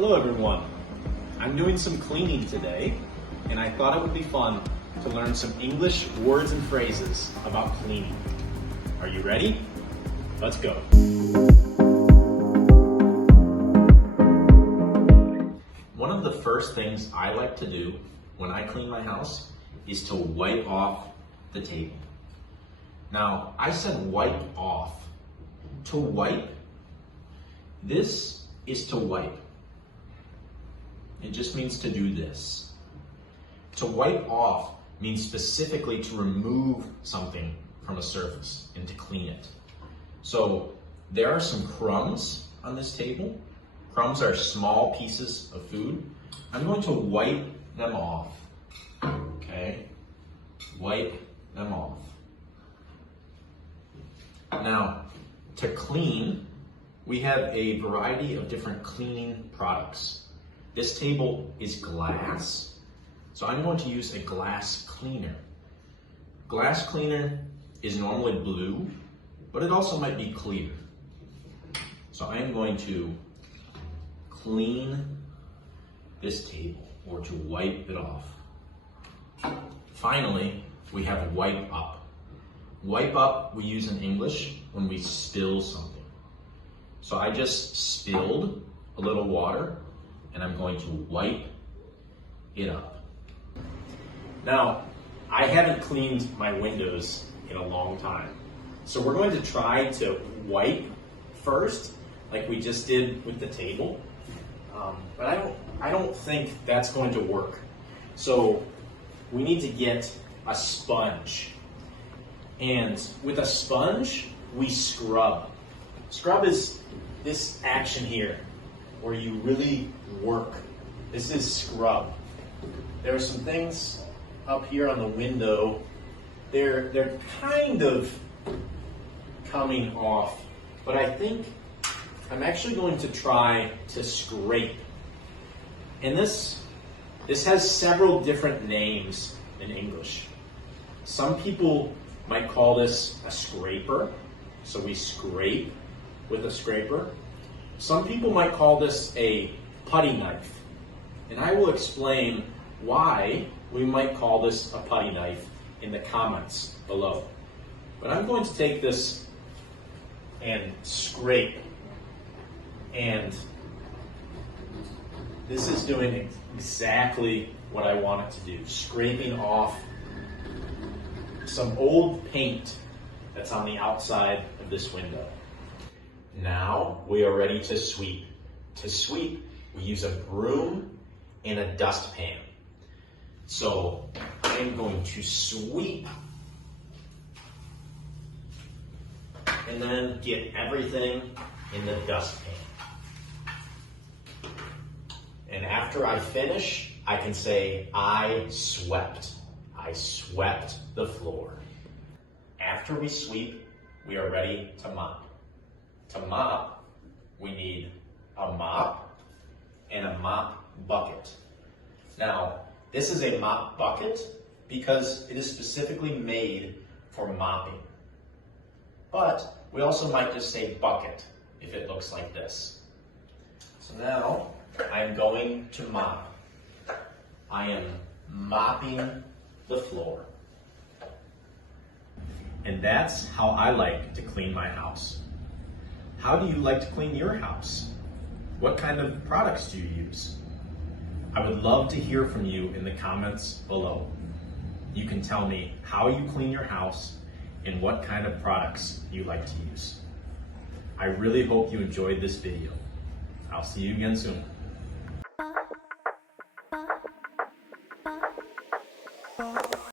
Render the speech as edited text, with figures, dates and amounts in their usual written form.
Hello everyone. I'm doing some cleaning today, and I thought it would be fun to learn some English words and phrases about cleaning. Are you ready? Let's go. One of the first things I like to do when I clean my house is to wipe off the table. Now, I said wipe off. To wipe, this is to wipe. It just means to do this. To wipe off means specifically to remove something from a surface and to clean it. So there are some crumbs on this table. Crumbs are small pieces of food. I'm going to wipe them off. Okay? Wipe them off. Now, to clean, we have a variety of different cleaning products. This table is glass, so I'm going to use a glass cleaner. Glass cleaner is normally blue, but it also might be clear. So I am going to clean this table, or to wipe it off. Finally, we have wipe up. Wipe up we use in English when we spill something. So I just spilled a little water, and I'm going to wipe it up. Now, I haven't cleaned my windows in a long time. So we're going to try to wipe first, like we just did with the table. But I don't think that's going to work. So we need to get a sponge. And with a sponge, we scrub. Scrub is this action here, where you really work. This is scrub. There are some things up here on the window. They're kind of coming off, but I think I'm actually going to try to scrape. And this has several different names in English. Some people might call this a scraper, so we scrape with a scraper. Some people might call this a putty knife, and I will explain why we might call this a putty knife in the comments below. But I'm going to take this and scrape, and this is doing exactly what I want it to do, scraping off some old paint that's on the outside of this window. Now we are ready to sweep. To sweep, we use a broom and a dustpan. So I'm going to sweep and then get everything in the dustpan. And after I finish, I can say, I swept. I swept the floor. After we sweep, we are ready to mop. To mop, we need a mop and a mop bucket. Now, this is a mop bucket because it is specifically made for mopping. But we also might just say bucket if it looks like this. So now, I'm going to mop. I am mopping the floor. And that's how I like to clean my house. How do you like to clean your house? What kind of products do you use? I would love to hear from you in the comments below. You can tell me how you clean your house and what kind of products you like to use. I really hope you enjoyed this video. I'll see you again soon.